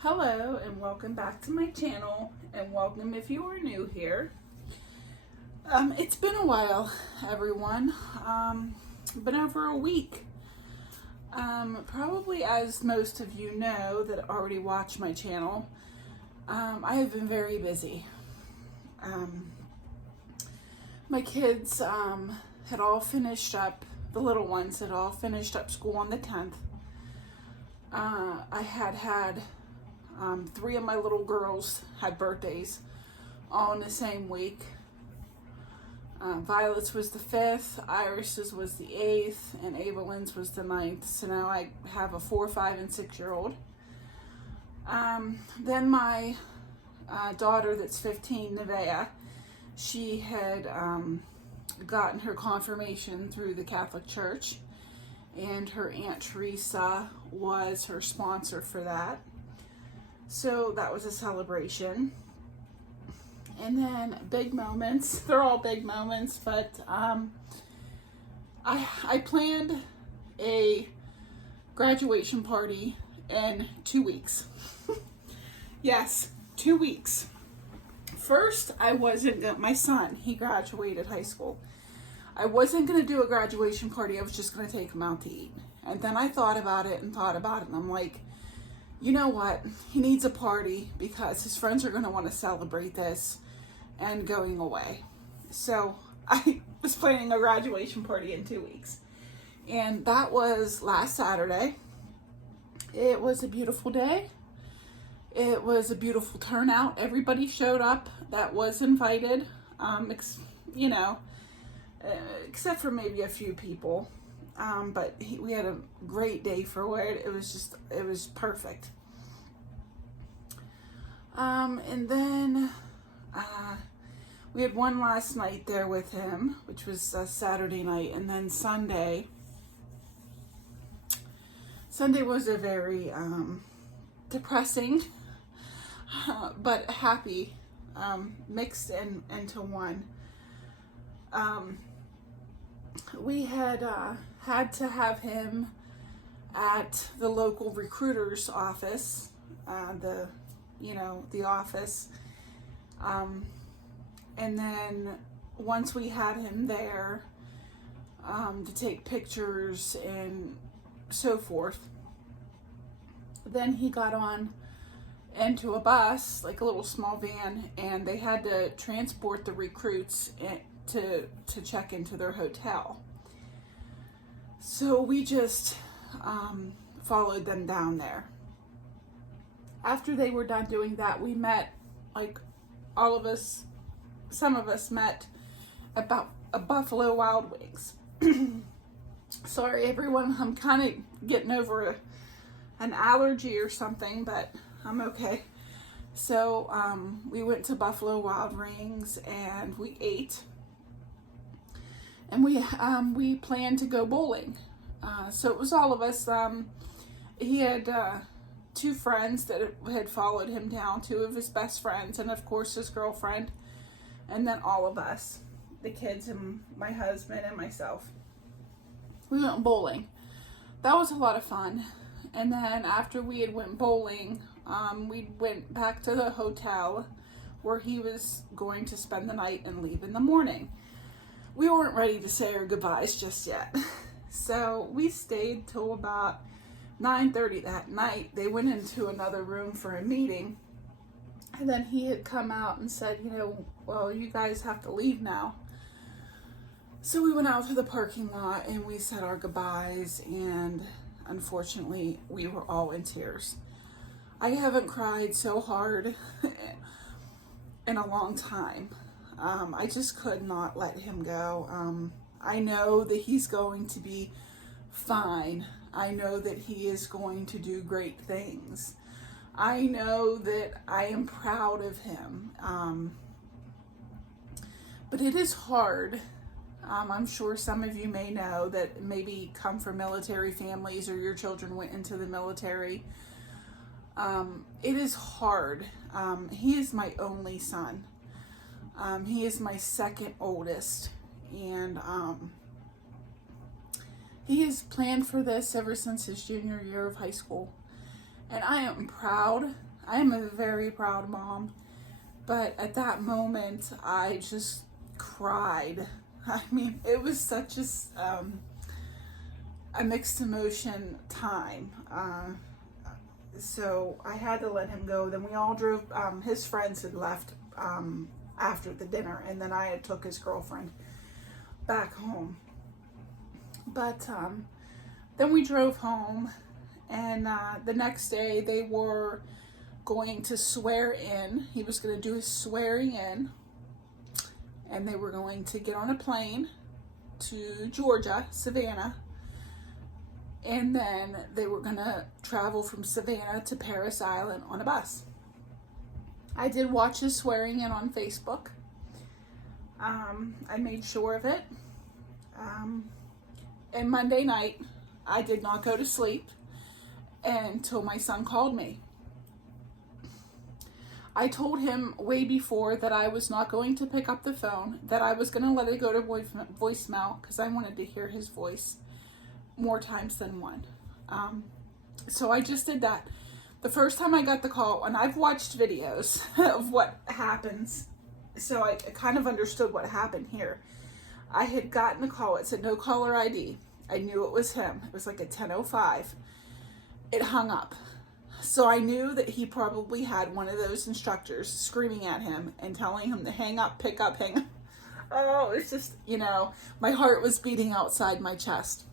Hello and welcome back to my channel, and welcome if you are new here. It's been a while, everyone. Been over a week. Probably as most of you know that already watch my channel, I have been very busy. My kids had all finished up, the little ones had all finished up school on the 10th. I had three of my little girls had birthdays all in the same week. Violet's was the 5th, Iris's was the 8th, and Evelyn's was the 9th. So now I have a 4, 5, and 6-year-old. Then my daughter that's 15, Nevaeh, she had gotten her confirmation through the Catholic Church, and her Aunt Teresa was her sponsor for that. So that was a celebration. And then big moments, they're all big moments, but I planned a graduation party in 2 weeks. Yes, 2 weeks. First, my son, he graduated high school. I wasn't going to do a graduation party, I was just going to take him out to eat. And then I thought about it, and I'm like, you know what? He needs a party because his friends are going to want to celebrate this and going away. So I was planning a graduation party in 2 weeks. And that was last Saturday. It was a beautiful day. It was a beautiful turnout. Everybody showed up that was invited, except for maybe a few people. But we had a great day for it. It was perfect. And then we had one last night there with him, which was Saturday night. And then Sunday was a very depressing but happy, mixed into one. We had to have him at the local recruiter's office, the office. And then once we had him there, to take pictures and so forth, then he got on into a bus, like a little small van, and they had to transport the recruits to check into their hotel. So we just followed them down there. After they were done doing that, we met, some of us met about a Buffalo Wild Wings. Sorry everyone, I'm kind of getting over an allergy or something, but I'm okay. So we went to Buffalo Wild Wings and we ate. And we planned to go bowling. So it was all of us. He had two friends that had followed him down, two of his best friends, and of course his girlfriend, and then all of us, the kids and my husband and myself. We went bowling. That was a lot of fun. And then after we had went bowling, we went back to the hotel where he was going to spend the night and leave in the morning. We weren't ready to say our goodbyes just yet. So we stayed till about 9:30 that night. They went into another room for a meeting. And then he had come out and said, well, you guys have to leave now. So we went out to the parking lot and we said our goodbyes. And unfortunately, we were all in tears. I haven't cried so hard in a long time. I just could not let him go. I know that he's going to be fine. I know that he is going to do great things. I know that I am proud of him. But it is hard. I'm sure some of you may know that maybe come from military families or your children went into the military. It is hard. He is my only son. He is my second oldest, and he has planned for this ever since his junior year of high school. And I am proud. I am a very proud mom. But at that moment, I just cried. I mean, it was such a mixed emotion time. So I had to let him go. Then we all drove. His friends had left after the dinner, and then I had took his girlfriend back home. But then we drove home, and the next day they were going to swear in. He was going to do his swearing in, and they were going to get on a plane to Georgia, Savannah, and then they were going to travel from Savannah to Parris Island on a bus. I did watch his swearing in on Facebook. I made sure of it. And Monday night, I did not go to sleep until my son called me. I told him way before that I was not going to pick up the phone, that I was going to let it go to voicemail because I wanted to hear his voice more times than one. So I just did that. The first time I got the call, and I've watched videos of what happens, so I kind of understood what happened here. I had gotten a call. It said no caller ID. I knew it was him. It was like a 10:05. It hung up. So I knew that he probably had one of those instructors screaming at him and telling him to hang up, pick up, hang up. Oh, it's just, my heart was beating outside my chest.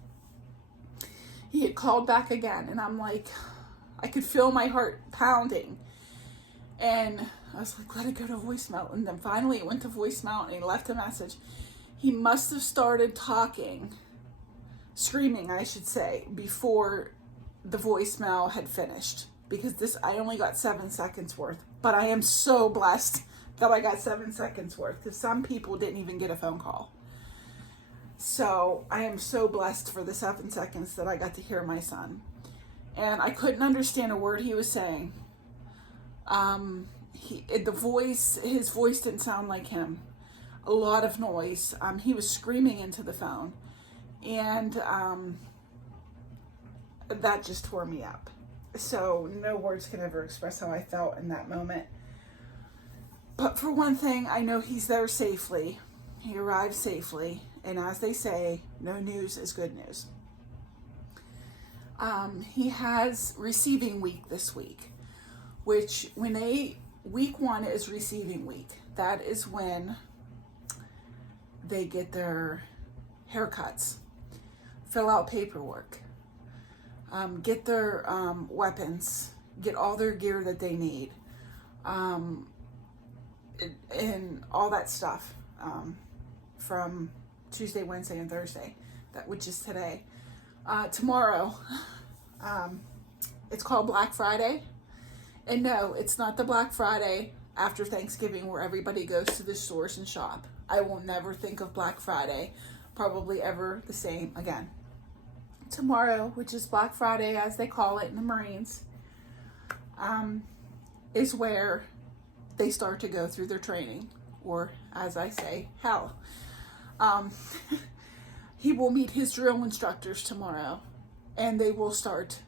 He had called back again, and I'm like, I could feel my heart pounding. And I was like, let it go to voicemail. And then finally it went to voicemail, and he left a message. He must have started screaming, I should say, before the voicemail had finished. Because I only got 7 seconds worth. But I am so blessed that I got 7 seconds worth. Because some people didn't even get a phone call. So I am so blessed for the 7 seconds that I got to hear my son. And I couldn't understand a word he was saying. His voice didn't sound like him. A lot of noise. He was screaming into the phone. And that just tore me up. So no words can ever express how I felt in that moment. But for one thing, I know he's there safely. He arrived safely. And as they say, no news is good news. He has receiving week this week, which week 1 is receiving week. That is when they get their haircuts, fill out paperwork, get their weapons, get all their gear that they need, and all that stuff from Tuesday, Wednesday, and Thursday, which is today. Tomorrow, it's called Black Friday. And no, it's not the Black Friday after Thanksgiving where everybody goes to the stores and shop. I will never think of Black Friday probably ever the same again. Tomorrow, which is Black Friday as they call it in the Marines, is where they start to go through their training, or as I say, hell. He will meet his drill instructors tomorrow, and they will start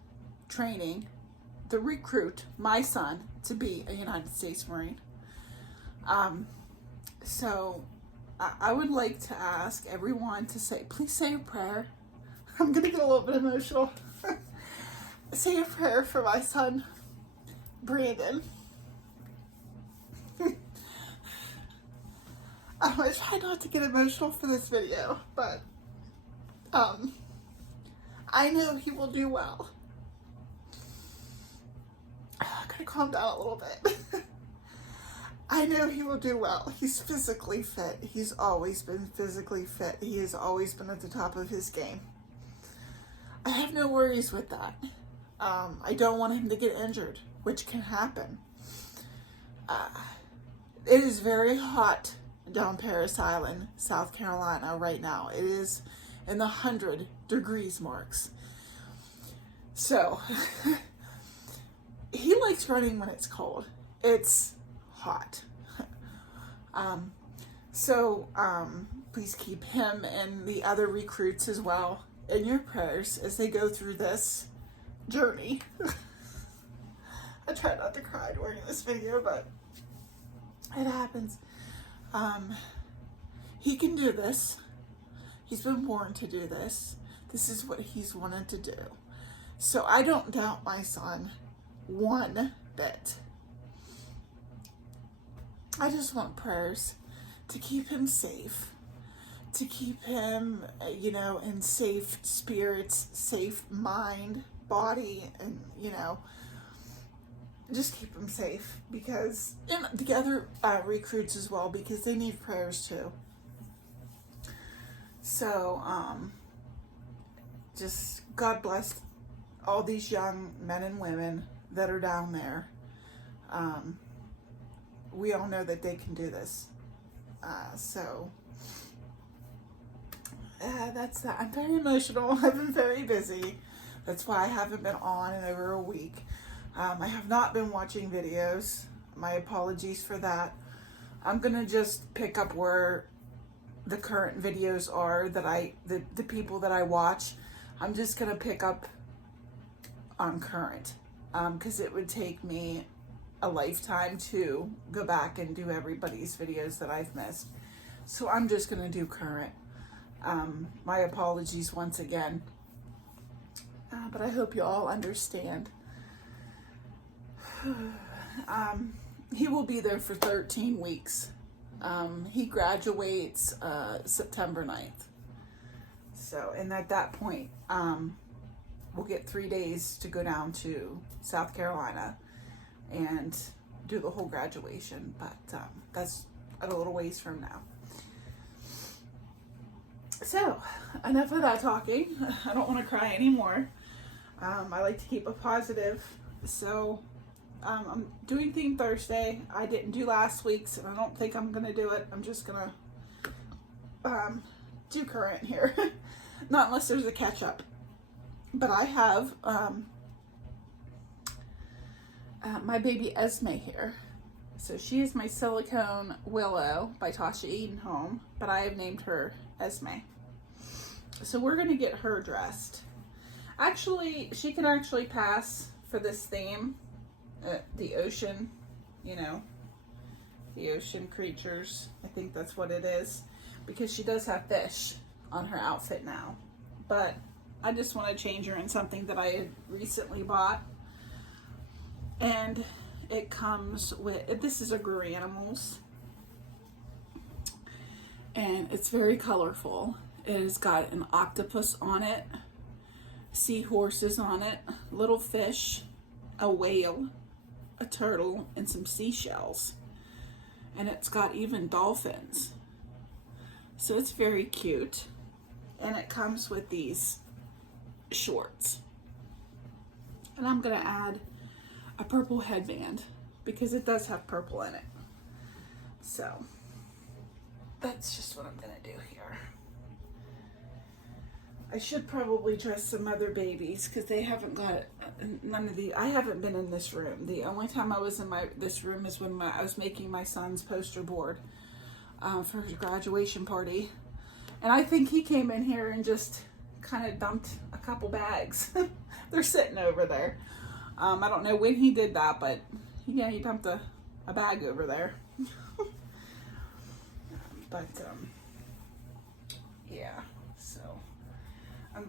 training the recruit, my son, to be a United States Marine. So I would like to ask everyone to please say a prayer. I'm going to get a little bit emotional. Say a prayer for my son, Brandon. I'm going to try not to get emotional for this video, but I know he will do well. I'm going to calm down a little bit. I know he will do well. He's physically fit. He's always been physically fit. He has always been at the top of his game. I have no worries with that. I don't want him to get injured, which can happen. It is very hot down Parris Island, South Carolina right now. It is in the 100 degrees marks. So, he likes running when it's cold. It's hot. Please keep him and the other recruits as well in your prayers as they go through this journey. try not to cry during this video, but it happens. He can do this. He's been born to do this. This is what he's wanted to do. So I don't doubt my son one bit. I just want prayers to keep him safe, to keep him, you know, in safe spirits, safe mind, body, and, you know, just keep him safe, because, and the other recruits as well, because they need prayers too. So, just God bless all these young men and women that are down there. We all know that they can do this. That's that. I'm very emotional. I've been very busy. That's why I haven't been on in over a week. I have not been watching videos. My apologies for that. I'm gonna just pick up where the current videos are that the people that I watch. I'm just gonna pick up on current, because it would take me a lifetime to go back and do everybody's videos that I've missed. So I'm just gonna do current. My apologies once again, but I hope you all understand. He will be there for 13 weeks. He graduates September 9th. So, and at that point, we'll get 3 days to go down to South Carolina and do the whole graduation. But that's a little ways from now. So, enough of that talking. I don't want to cry anymore. I like to keep it positive. So, I'm doing Theme Thursday. I didn't do last week's, and I don't think I'm going to do it. I'm just going to do current here. Not unless there's a catch-up. But I have my baby Esme here. So she is my silicone Willow by Tasha Edenholm, but I have named her Esme. So we're going to get her dressed. Actually, she can actually pass for this theme. The ocean, you know, the ocean creatures. I think that's what it is, because she does have fish on her outfit now. But I just want to change her in something that I had recently bought. And it comes with, this is a Grew Animals. And it's very colorful. It has got an octopus on it, seahorses on it, little fish, a whale, a turtle, and some seashells. And it's got even dolphins. So it's very cute. And it comes with these shorts. And I'm going to add a purple headband because it does have purple in it. So that's just what I'm going to do here. I should probably dress some other babies because they haven't got it. None of the. I haven't been in this room. The only time I was in this room is when I was making my son's poster board for his graduation party, and I think he came in here and just kind of dumped a couple bags. They're sitting over there. I don't know when he did that, but yeah, he dumped a bag over there. But yeah. So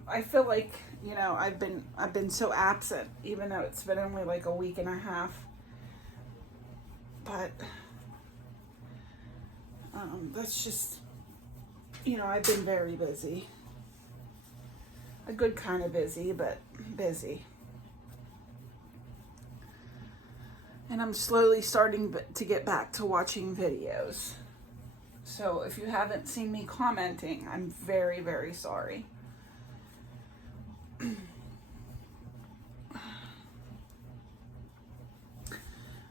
I feel like, you know, I've been so absent, even though it's been only like a week and a half. But that's just, you know, I've been very busy. A good kind of busy, but busy. And I'm slowly starting to get back to watching videos. So if you haven't seen me commenting, I'm very, very sorry.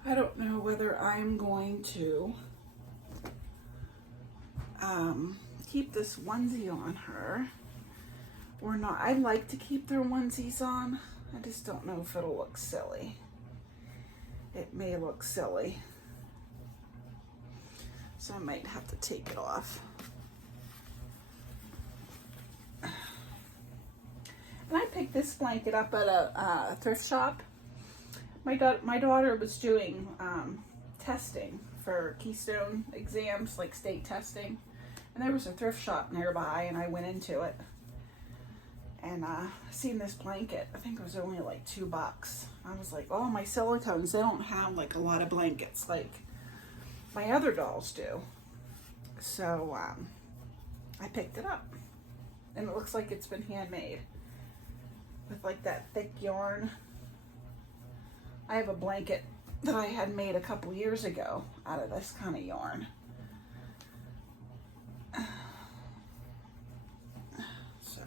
I don't know whether I'm going to keep this onesie on her or not. I like to keep their onesies on. I just don't know if it'll look silly. It may look silly. So I might have to take it off. And I picked this blanket up at a thrift shop. my daughter was doing testing for Keystone exams, like state testing, and there was a thrift shop nearby, and I went into it and seen this blanket. I think it was only like $2. I was like, oh, my silicones, they don't have like a lot of blankets like my other dolls do. So I picked it up, and it looks like it's been handmade with like that thick yarn. I have a blanket that I had made a couple years ago out of this kind of yarn. So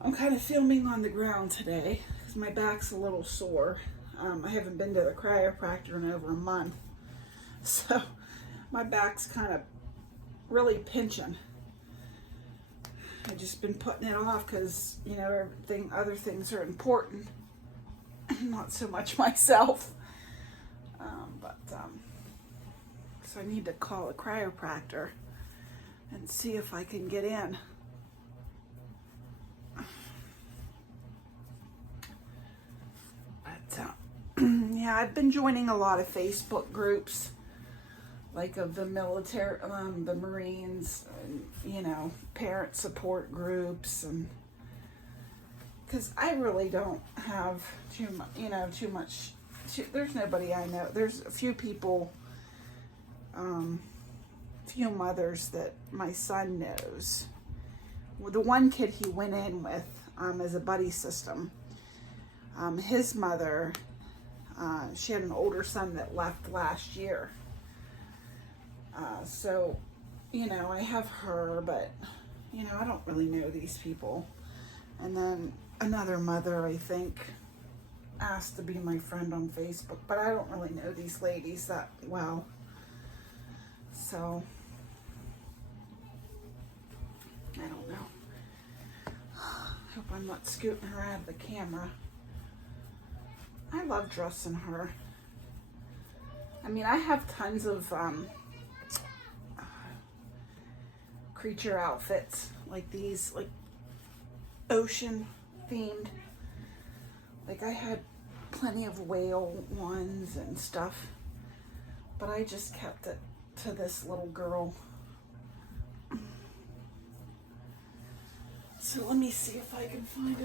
I'm kind of filming on the ground today because my back's a little sore. I haven't been to the chiropractor in over a month, so my back's kind of really pinching. I've just been putting it off because, you know, other things are important. Not so much myself. So I need to call a chiropractor and see if I can get in. But yeah, I've been joining a lot of Facebook groups, like of the military, the Marines, and, you know, parent support groups, and because I really don't have too much, there's nobody I know. There's a few people, few mothers that my son knows. Well, the one kid he went in with as a buddy system, his mother, she had an older son that left last year. So, you know, I have her, but, you know, I don't really know these people. And then another mother, I think, asked to be my friend on Facebook, but I don't really know these ladies that well. So, I don't know. Hope I'm not scooting her out of the camera. I love dressing her. I mean, I have tons of creature outfits like these, like ocean themed. Like I had plenty of whale ones and stuff, but I just kept it to this little girl. So let me see if I can find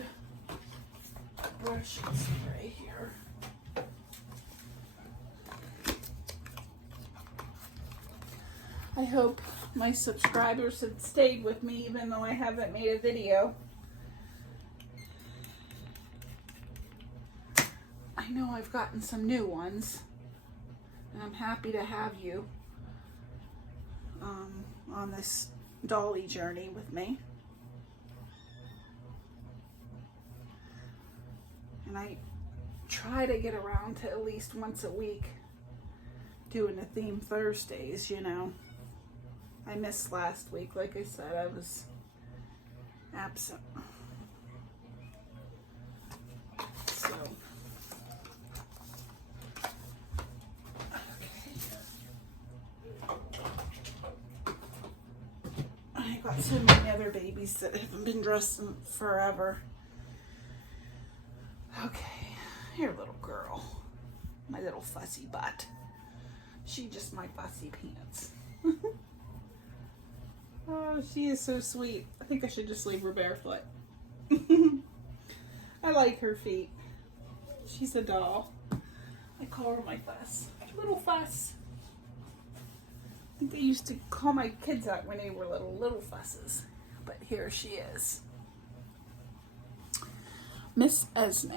a brush and spray here. I hope my subscribers have stayed with me even though I haven't made a video. I know I've gotten some new ones, and I'm happy to have you on this dolly journey with me. And I try to get around to at least once a week doing a theme Thursdays, you know. I missed last week, like I said, I was absent. So, I got so many other babies that haven't been dressed in forever. Okay, here, little girl. My little fussy butt. She just my fussy pants. Oh, she is so sweet. I think I should just leave her barefoot. I like her feet. She's a doll. I call her my fuss. Little fuss. I think they used to call my kids out when they were little fusses. But here she is. Miss Esme.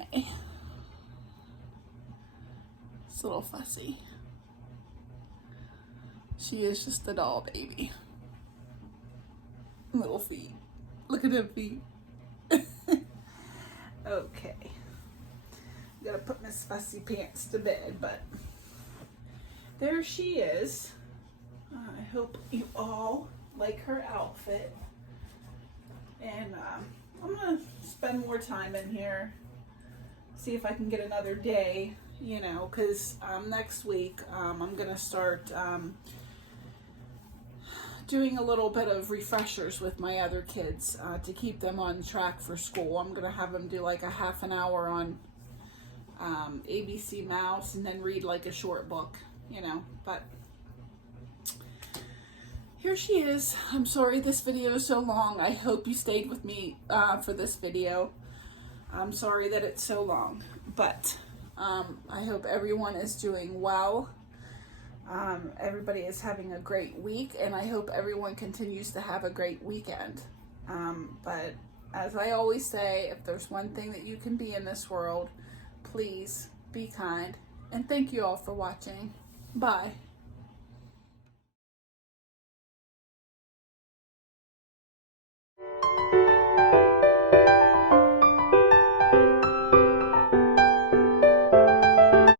This little fussy. She is just a doll baby. Little feet. Look at them feet. Okay. Gotta put Miss Fussy Pants to bed, but there she is. I hope you all like her outfit. And I'm gonna spend more time in here. See if I can get another day, you know, because next week I'm gonna start doing a little bit of refreshers with my other kids to keep them on track for school. I'm gonna have them do like a half an hour on ABC Mouse and then read like a short book, you know, but here she is. I'm sorry this video is so long. I hope you stayed with me for this video. I'm sorry that it's so long, but I hope everyone is doing well. Everybody is having a great week, and I hope everyone continues to have a great weekend. But as I always say, if there's one thing that you can be in this world, please be kind. And thank you all for watching. Bye.